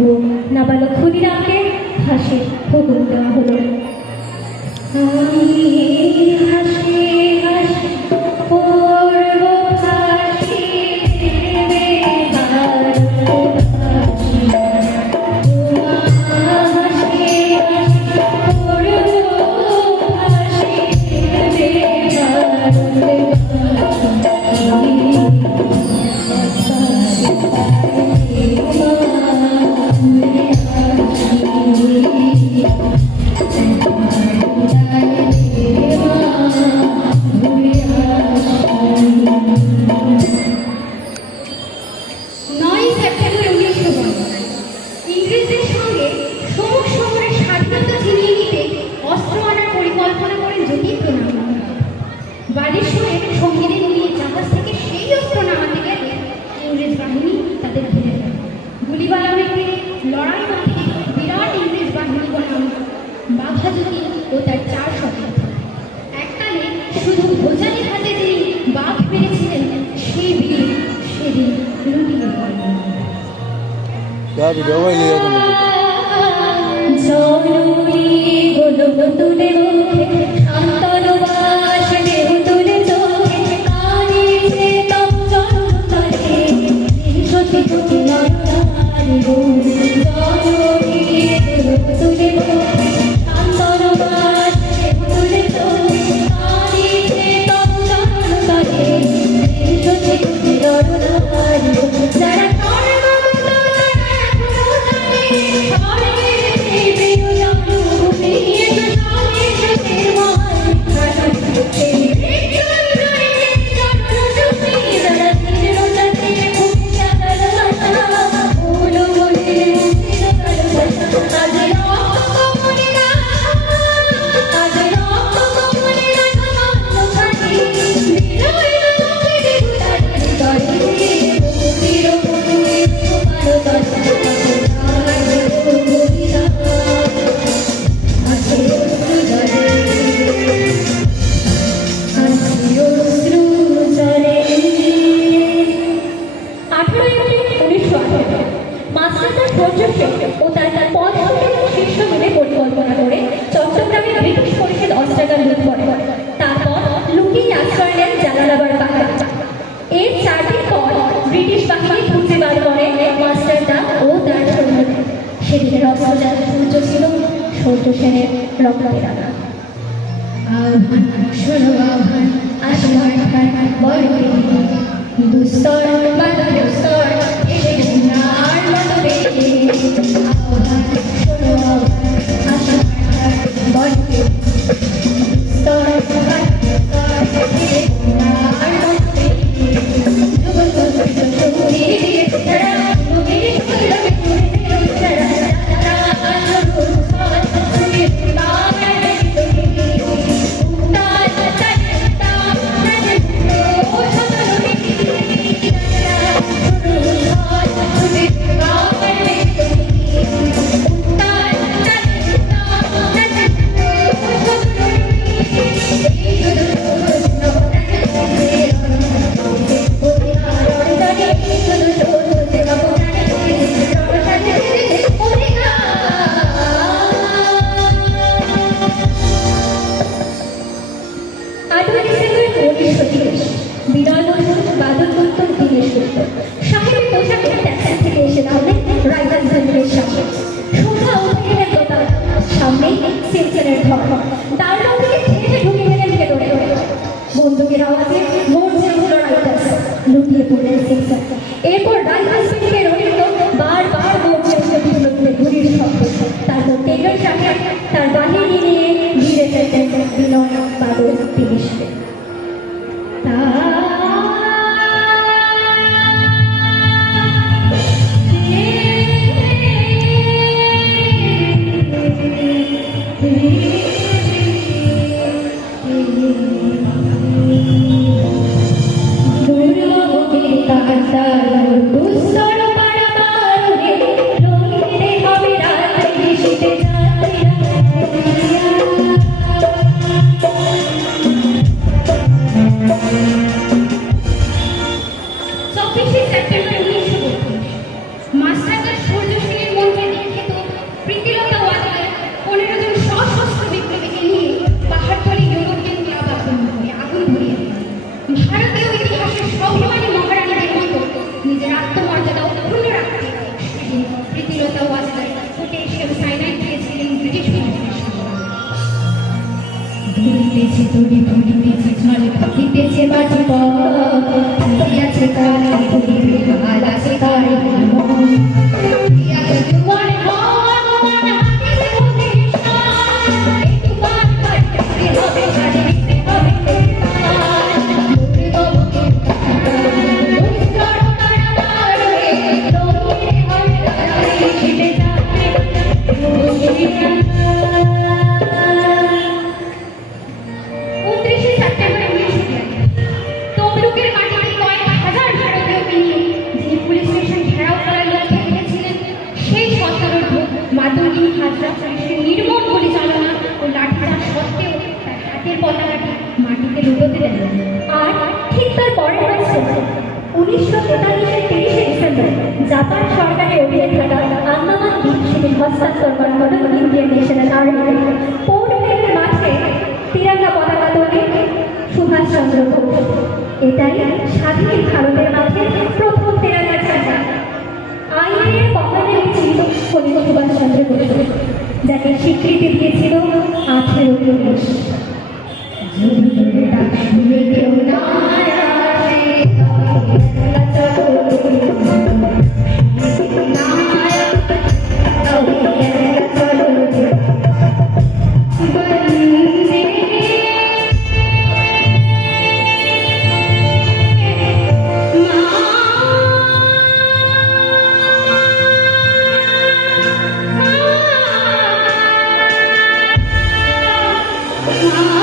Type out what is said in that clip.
তবুও নাবালক ক্ষুদিরামকে ফাঁসির হুকুম দেওয়া হলো। আমি হাসি হাসি করব ফাঁসি দেবে ভালোবাসি, হাসি হাসি করব ফাঁসি দেবে ইংরেজদের সঙ্গে সমুখ সমরের স্বাধীনতা ছিনিয়ে নিতে অস্ত্র আনার পরিকল্পনা করেন জ্যোতিপ্রণাম। বাড়ির শুনে সঙ্গীদের নিয়ে জাহাজ থেকে সেই অস্ত্র নামাতে গেলে ইংরেজ বাহিনী তাদের ঘিরে ফেলে। গুলিবালামের তীরে লড়াই করতে বিরাট ইংরেজ বাহিনী বনাম বাঘাযতীন ও তার 4 সতীর্থ। এককালে শুধু ভোজালির হাতে যিনি বাঘ মেরেছিলেন সেই বীর সেদিন লুটিয়ে পড়লেন। জননী গোলক তুলে মুখে শান্তনু বাস দেহ তুলে চোখে কানিছে তব জনতারে সতী তুলে নরনারী জননী গোলক তুলে মুখে শান্তনু বাস দেহ তুলে চোখে কানিছে তব জনতারে সতী তুলে নরনারী যারা পরিকল্পনা করে চট্টগ্রামে ব্রিটিশ পরিষদ অস্ত্রাগার লুট করে। তারপর লুকিয়ে আশ্রয় নেন জালালাবাদ পাহাড়ে। এর 4 দিন পর ব্রিটিশ বাহিনী খুঁজে বার করে মাস্টারদা ও তার সৈন্যদের। সেদিনের অস্ত্রজাত সূর্য ছিল সূর্য সেনের রক্তে রাঙা। আহ্বান শোনো আহ্বান আসবার বড় দুস্তর মাতার স্তর এসে আর মতো বেশি আহ্বান শোনো আহ্বান আসবার বড় স্তর মাতার স্তর এসে আর মতো বেশি যুগল শক্তি তারা মুগির সুলভে করে তারা বন্দুকের আওয়াজে মরছে হলো রাইটার্স লুটিয়ে পড়লেন সিংসন। এরপর রাইফেল স্পিডে রইল বারবার মরছে বিভিন্ন গুলির শব্দ। তারপর টেলর সাহেব তার বাহিনী নিয়ে ঘিরে ফেলতেন বিনয় বাদল পুলিশকে। মাস্টারদার সূর্য সেনের মন্ত্র ফুলিতেছে তরি ফুলিতেছে ঝড় ফুলিতেছে বাজি আছে কাল ফুলিবে হাল আছে কাল নির্মম পরিচালনা ও লাঠিচার্জ সত্ত্বেও তার হাতের পতাকাটি মাটিতে লুটোতে দেন। আর ঠিক তার পরের বছর 1943-এর 30শে ডিসেম্বর জাপান সরকারের অধীনে থাকা আন্দামান দ্বীপ সেদিন হস্তান্তর করা হলো ইন্ডিয়ান ন্যাশনাল আর্মিকে। পোর্ট ব্লেয়ারের মাঠে তিরঙ্গা পতাকা তোলে সুভাষচন্দ্র বোস। এটাই স্বাধীন ভারতের মাঠে প্রথম তিরঙ্গা ঝান্ডা। আইনের পতাকা ছিল শহীদ সুভাষচন্দ্র বোস, যাকে স্বীকৃতি দিয়েছিল 18 পুলিশ। Ah